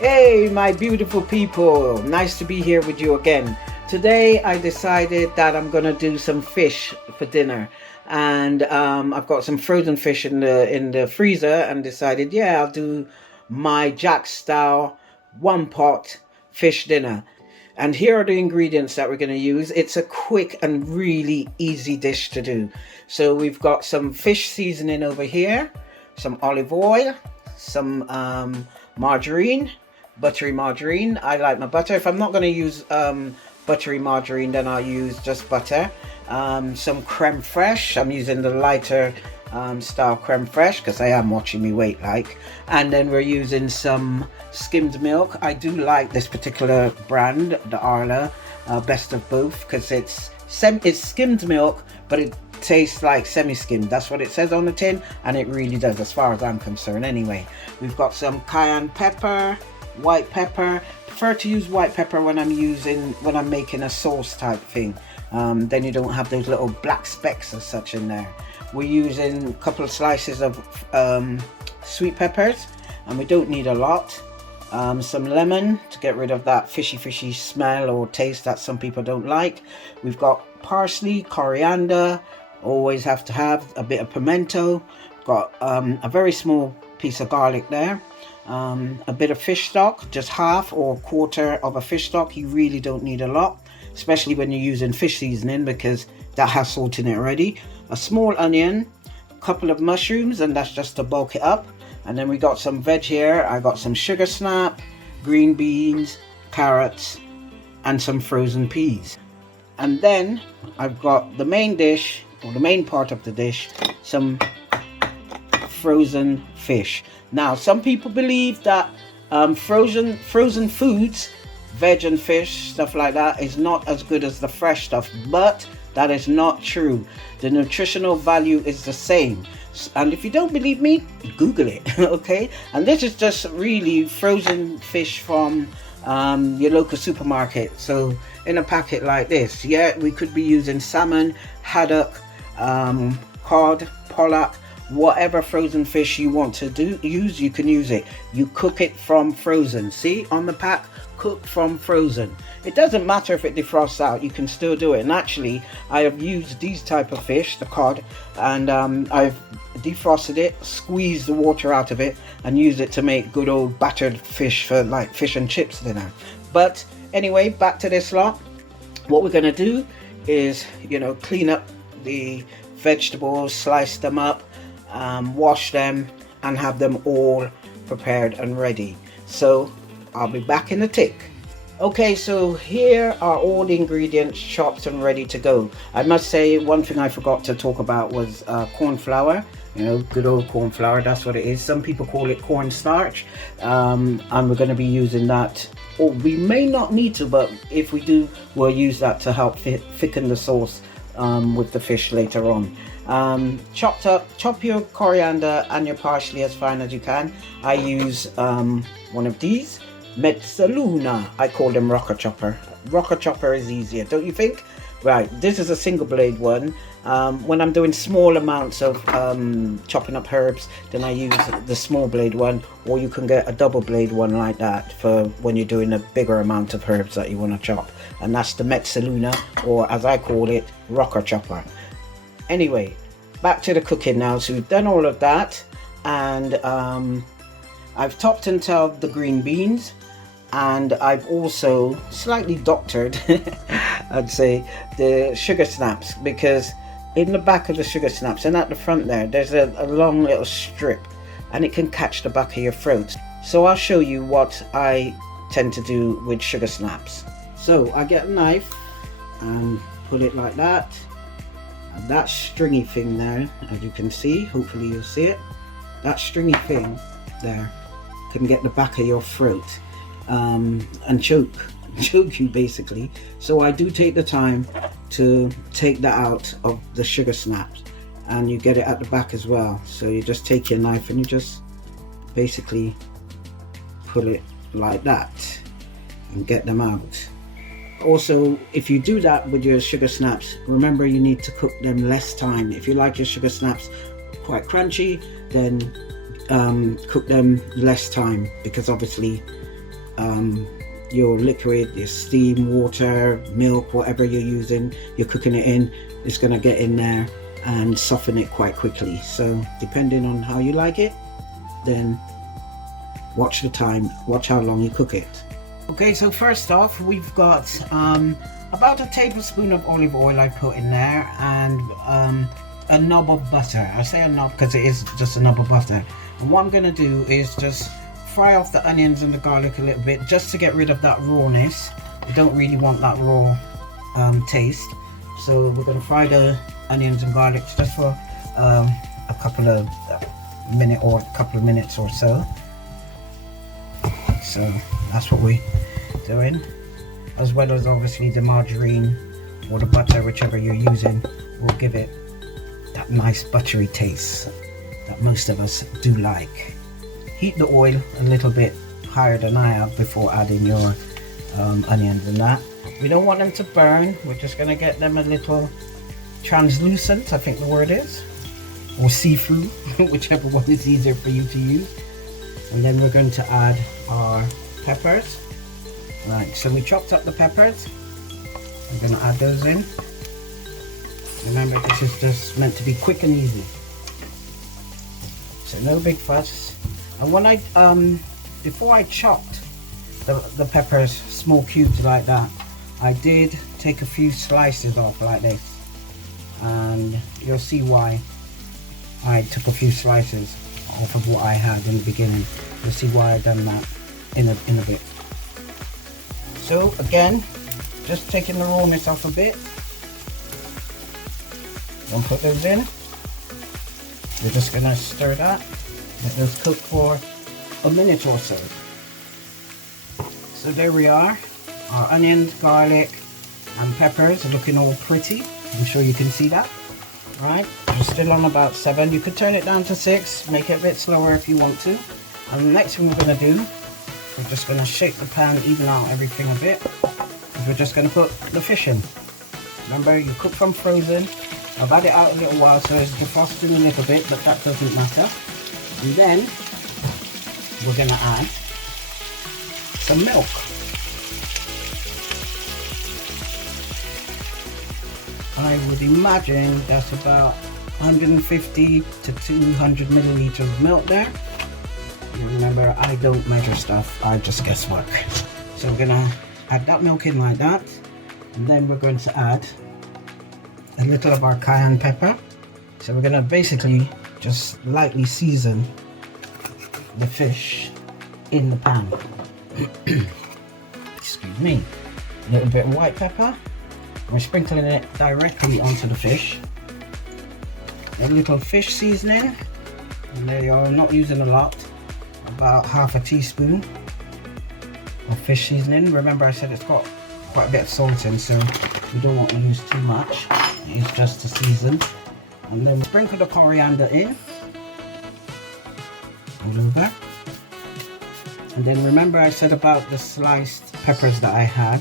Hey, my beautiful people, nice to be here with you again. Today I decided that I'm gonna do some fish for dinner, and I've got some frozen fish in the freezer, and decided, yeah, I'll do my Jaxz style one pot fish dinner. And here are the ingredients that we're going to use. It's a quick and really easy dish to do. So we've got some fish seasoning over here, some olive oil, some margarine, buttery margarine. I like my butter. If I'm not going to use buttery margarine, then I'll use just butter. Some creme fraiche. I'm using the lighter style creme fraiche because I am watching me weight like. And then we're using some skimmed milk. I do like this particular brand, the Arla best of both, because it's skimmed milk, but it tastes like semi-skimmed. That's what it says on the tin, and it really does, as far as I'm concerned. Anyway, we've got some cayenne pepper, white pepper. Prefer to use white pepper when I'm making a sauce type thing. Then you don't have those little black specks or such in there. We're using a couple of slices of sweet peppers, and we don't need a lot. Some lemon to get rid of that fishy smell or taste that some people don't like. We've got parsley, coriander, always have to have a bit of pimento. Got a very small piece of garlic there. A bit of fish stock, just half or quarter of a fish stock. You really don't need a lot, especially when you're using fish seasoning, because that has salt in it already. A small onion, a couple of mushrooms, and that's just to bulk it up. And then we got some veg here. I got some sugar snap, green beans, carrots, and some frozen peas. And then I've got the main dish, or the main part of the dish, some frozen fish. Now, some people believe that frozen foods, veg and fish, stuff like that, is not as good as the fresh stuff, but that is not true. The nutritional value is the same. And if you don't believe me, Google it, okay? And this is just really frozen fish from your local supermarket. So in a packet like this, yeah, we could be using salmon, haddock, cod, pollock, whatever frozen fish you want to use, you can use it. You cook it from frozen. See on the pack, cook from frozen. It doesn't matter if it defrosts out, you can still do it. And actually, I have used these type of fish, the cod, and I've defrosted it, squeezed the water out of it, and used it to make good old battered fish for like fish and chips dinner. But anyway, back to this lot. What we're gonna do is, clean up the vegetables, slice them up, wash them, and have them all prepared and ready. So I'll be back in a tick. Okay, so here are all the ingredients chopped and ready to go. I must say, one thing I forgot to talk about was corn flour. Good old corn flour, that's what it is. Some people call it cornstarch, and we're going to be using that. Or we may not need to, but if we do, we'll use that to help thicken the sauce with the fish later on. Chop your coriander and your parsley as fine as you can. I use one of these. Mezzaluna, I call them rocker chopper. Rocker chopper is easier, don't you think? Right, this is a single blade one. When I'm doing small amounts of chopping up herbs, then I use the small blade one, or you can get a double blade one like that for when you're doing a bigger amount of herbs that you want to chop. And that's the Mezzaluna, or as I call it, rocker chopper. Anyway, back to the cooking now. So we've done all of that, and I've topped and tailed the green beans, and I've also slightly doctored I'd say the sugar snaps, because in the back of the sugar snaps and at the front there's a long little strip, and it can catch the back of your throat. So I'll show you what I tend to do with sugar snaps. So I get a knife and pull it like that, and that stringy thing there, as you can see, hopefully you'll see it, that stringy thing there can get the back of your throat and choke you basically. So I do take the time to take that out of the sugar snaps, and you get it at the back as well. So you just take your knife and you just basically pull it like that and get them out. Also, if you do that with your sugar snaps, remember you need to cook them less time. If you like your sugar snaps quite crunchy, then cook them less time, because obviously your liquid, your steam, water, milk, whatever you're using, you're cooking it in, it's going to get in there and soften it quite quickly. So depending on how you like it, then watch the time, watch how long you cook it. Okay, so first off, we've got about a tablespoon of olive oil I put in there, and a knob of butter. I say a knob because it is just a knob of butter. And what I'm going to do is just fry off the onions and the garlic a little bit, just to get rid of that rawness. I don't really want that raw taste. So we're going to fry the onions and garlic just for a couple of minutes or so. So that's what we're doing, as well as obviously the margarine or the butter, whichever you're using, will give it that nice buttery taste that most of us do like. Heat the oil a little bit higher than I have before adding your onions and that. We don't want them to burn, we're just going to get them a little translucent, I think the word is, or see-through, whichever one is easier for you to use. And then we're going to add our peppers. Right, so we chopped up the peppers. I'm going to add those in. Remember, this is just meant to be quick and easy, so no big fuss. And when I before I chopped the peppers small cubes like that, I did take a few slices off like this, and you'll see why I took a few slices off of what I had in the beginning. You'll see why I done that in a bit. So again, just taking the rawness off a bit. Don't put those in. We're just gonna stir that. Let those cook for a minute or so. So there we are. Our onions, garlic, and peppers are looking all pretty. I'm sure you can see that. Right, we're still on about 7. You could turn it down to 6, make it a bit slower if you want to. And the next thing we're going to do, we're just going to shake the pan, even out everything a bit. We're just going to put the fish in. Remember, you cook from frozen. I've had it out a little while, so it's defrosting a little bit, but that doesn't matter. And then we're going to add some milk. I would imagine that's about 150 to 200 milliliters of milk there. And remember, I don't measure stuff, I just guesswork. So we're gonna add that milk in like that, and then we're going to add a little of our cayenne pepper. So we're gonna basically just lightly season the fish in the pan. Excuse me. A little bit of white pepper. We're sprinkling it directly onto the fish. A little fish seasoning, and there you are, not using a lot, about half a teaspoon of fish seasoning. Remember, I said it's got quite a bit of salt in, so we don't want to use too much. It's just to season. And then sprinkle the coriander in all over. And then remember, I said about the sliced peppers that I had.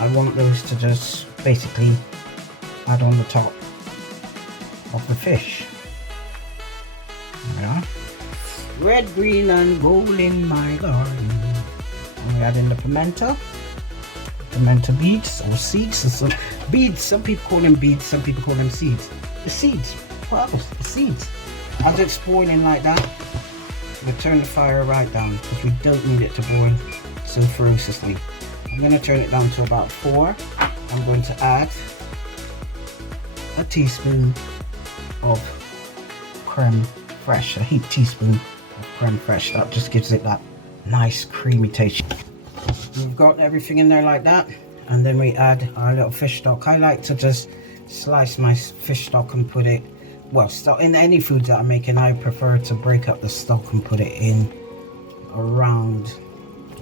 I want those to just basically add on the top of the fish. There we are. Red, green and gold in my garden. And we add in the pimento beads or seeds. Or some beads, some people call them beads, some people call them seeds. The seeds, what else? The seeds. As it's boiling like that, we'll turn the fire right down because we don't need it to boil so ferociously. I'm going to turn it down to about 4. I'm going to add a teaspoon of creme fraiche, a heaped teaspoon of creme fraiche. That just gives it that nice creamy taste. We've got everything in there like that, and then we add our little fish stock. I like to just slice my fish stock and put it, well, in any foods that I'm making, I prefer to break up the stock and put it in around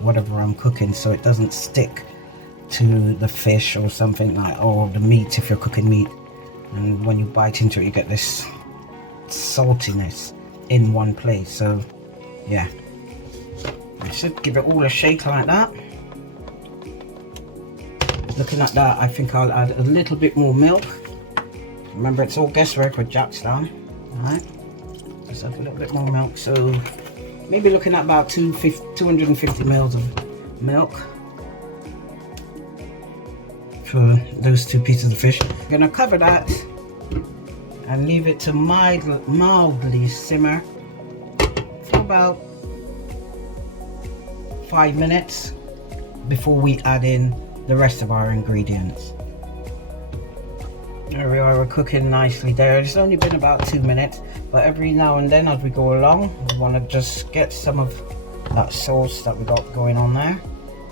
whatever I'm cooking, so it doesn't stick to the fish or something like, or the meat if you're cooking meat, and when you bite into it you get this saltiness in one place. So yeah, I should give it all a shake like that. Looking at that, I think I'll add a little bit more milk. Remember, it's all guesswork with Jaxz down. Alright, just add a little bit more milk, so maybe looking at about 250 mils of milk for those 2 pieces of fish. I'm gonna cover that and leave it to mildly simmer for about 5 minutes before we add in the rest of our ingredients. There we are, we're cooking nicely there. It's only been about 2 minutes, but every now and then as we go along, we want to just get some of that sauce that we got going on there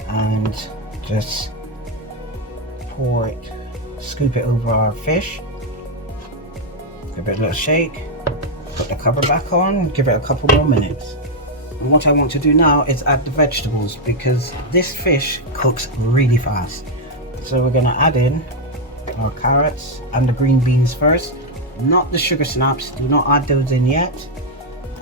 and just pour it, scoop it over our fish, give it a little shake, put the cover back on, give it a couple more minutes. And what I want to do now is add the vegetables, because this fish cooks really fast. So we're going to add in our carrots and the green beans first, not the sugar snaps. Do not add those in yet.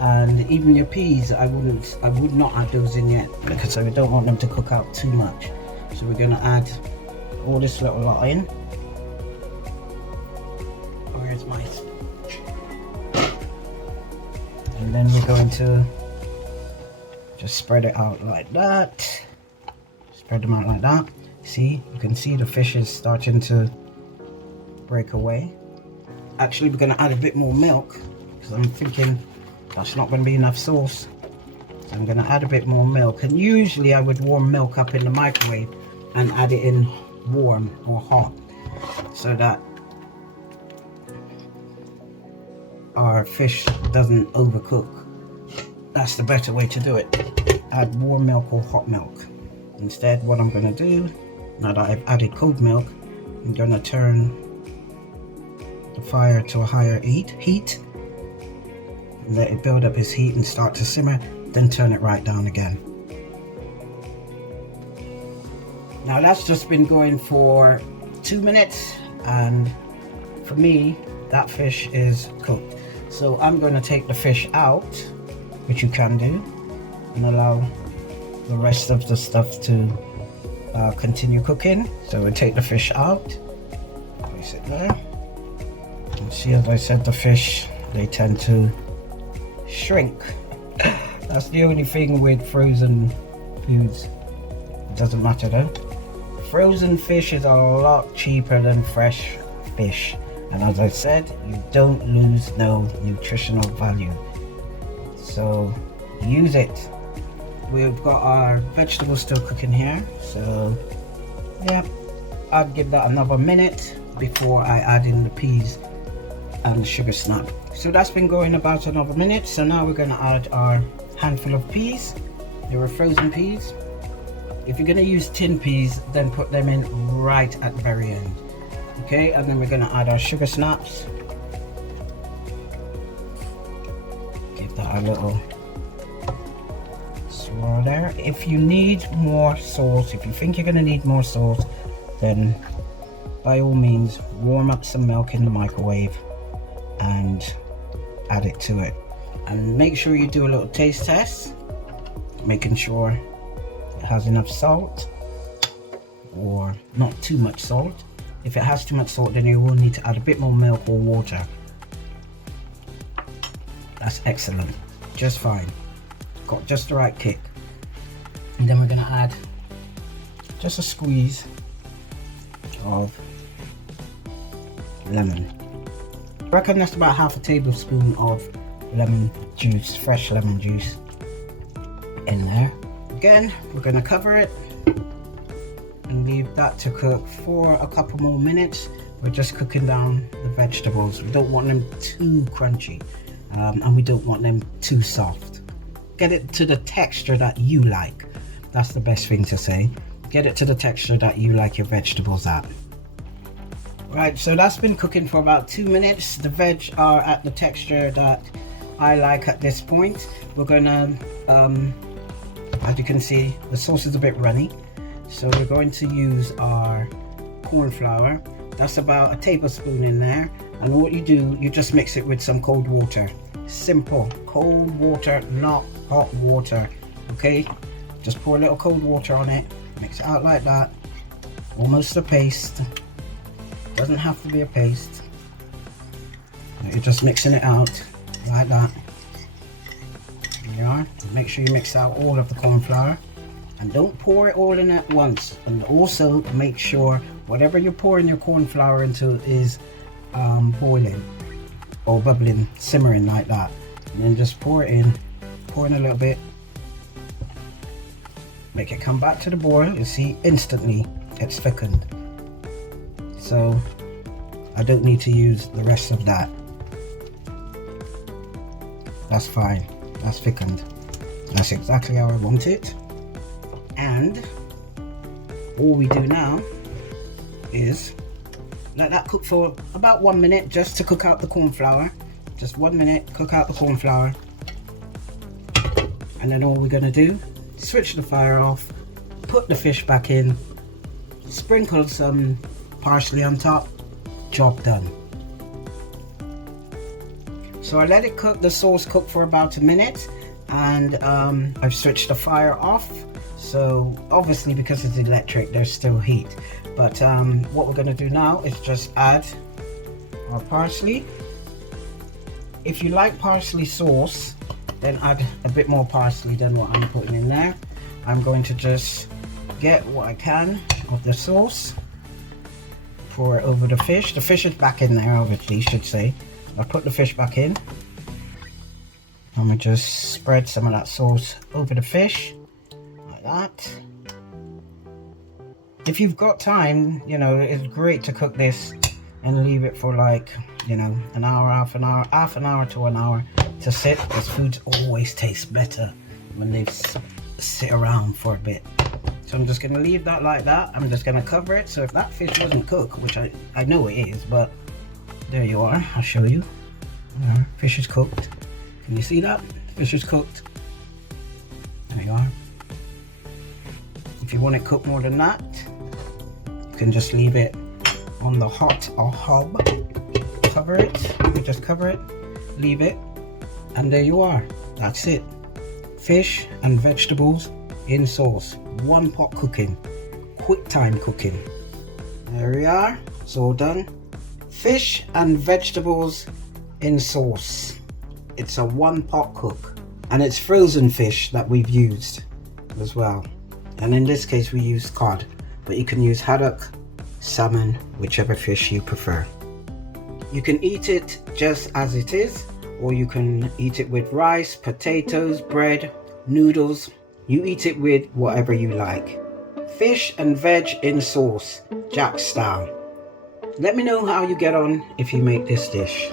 And even your peas, I would not add those in yet, because I don't want them to cook out too much. So we're going to add all this little lot in. Where's my... And then we're going to just spread it out like that. Spread them out like that. See, you can see the fish is starting to break away. Actually, we're going to add a bit more milk, because I'm thinking that's not going to be enough sauce. So I'm going to add a bit more milk. And usually I would warm milk up in the microwave and add it in warm or hot, so that our fish doesn't overcook. That's the better way to do it. Add warm milk or hot milk. Instead, what I'm going to do, now that I've added cold milk, I'm going to turn the fire to a higher heat, let it build up its heat and start to simmer, then turn it right down again. Now that's just been going for 2 minutes, and for me that fish is cooked. So I'm going to take the fish out, which you can do, and allow the rest of the stuff to continue cooking. So we take the fish out, place it there. And see, as I said, the fish, they tend to shrink. That's the only thing with frozen foods. It doesn't matter though. Frozen fish is a lot cheaper than fresh fish, and as I said, you don't lose no nutritional value. So use it. We've got our vegetables still cooking here, so yeah, I'd give that another minute before I add in the peas and the sugar snap. So that's been going about another minute. So now we're going to add our handful of peas. They were frozen peas. If you're going to use tin peas, then put them in right at the very end. Okay, and then we're going to add our sugar snaps. Give that a little swirl there. If you need more sauce, if you think you're going to need more sauce, then by all means warm up some milk in the microwave and add it to it. And make sure you do a little taste test, making sure it has enough salt or not too much salt. If it has too much salt, then you will need to add a bit more milk or water. That's excellent, just fine, got just the right kick. And then we're going to add just a squeeze of lemon. I reckon that's about half a tablespoon of lemon juice, fresh lemon juice in there. Again, we're going to cover it and leave that to cook for a couple more minutes. We're just cooking down the vegetables. We don't want them too crunchy, and we don't want them too soft. Get it to the texture that you like. That's the best thing to say. Get it to the texture that you like your vegetables at. Right, so that's been cooking for about 2 minutes. The veg are at the texture that I like at this point. We're gonna, as you can see, the sauce is a bit runny. So we're going to use our corn flour. That's about a tablespoon in there. And what you do, you just mix it with some cold water. Simple, cold water, not hot water. Okay, just pour a little cold water on it, mix it out like that. Almost a paste. Doesn't have to be a paste. You're just mixing it out like that. There you are. make sure you mix out all of the corn flour, and don't pour it all in at once. And also make sure whatever you're pouring your corn flour into is boiling or bubbling, simmering like that. And then just pour it in, pour in a little bit, make it come back to the boil. You see, instantly it's thickened. So I don't need to use the rest of that. That's fine, that's thickened. That's exactly how I want it. And all we do now is let that cook for about 1 minute, just to cook out the corn flour. Just 1 minute, cook out the corn flour. And then all we're gonna do, switch the fire off, put the fish back in, sprinkle some parsley on top, job done. So I let it cook, the sauce cook for about 1 minute, and I've switched the fire off. So obviously, because it's electric, there's still heat. But what we're gonna do now is just add our parsley. If you like parsley sauce, then add a bit more parsley than what I'm putting in there. I'm going to just get what I can of the sauce, pour it over the fish. The fish is back in there, obviously, you should say. I'll put the fish back in. I'm gonna just spread some of that sauce over the fish, like that. If you've got time, you know, it's great to cook this and leave it for like, you know, an hour, half an hour to an hour to sit, because foods always taste better when they sit around for a bit. So I'm just gonna leave that like that. I'm just gonna cover it. So if that fish wasn't cooked, which I know it is, but there you are, I'll show you. Fish is cooked. Can you see that? Fish is cooked. There you are. If you want it cooked more than that, you can just leave it on the hot or hob. Cover it. You just cover it, leave it, and there you are. That's it. Fish and vegetables in sauce. One pot cooking. Quick time cooking. There we are. It's all done. Fish and vegetables in sauce. It's a one pot cook, and it's frozen fish that we've used as well. And in this case we use cod, but you can use haddock, salmon, whichever fish you prefer. You can eat it just as it is, or you can eat it with rice, potatoes, bread, noodles. You eat it with whatever you like. Fish and veg in sauce, Jaxz style. Let me know how you get on if you make this dish.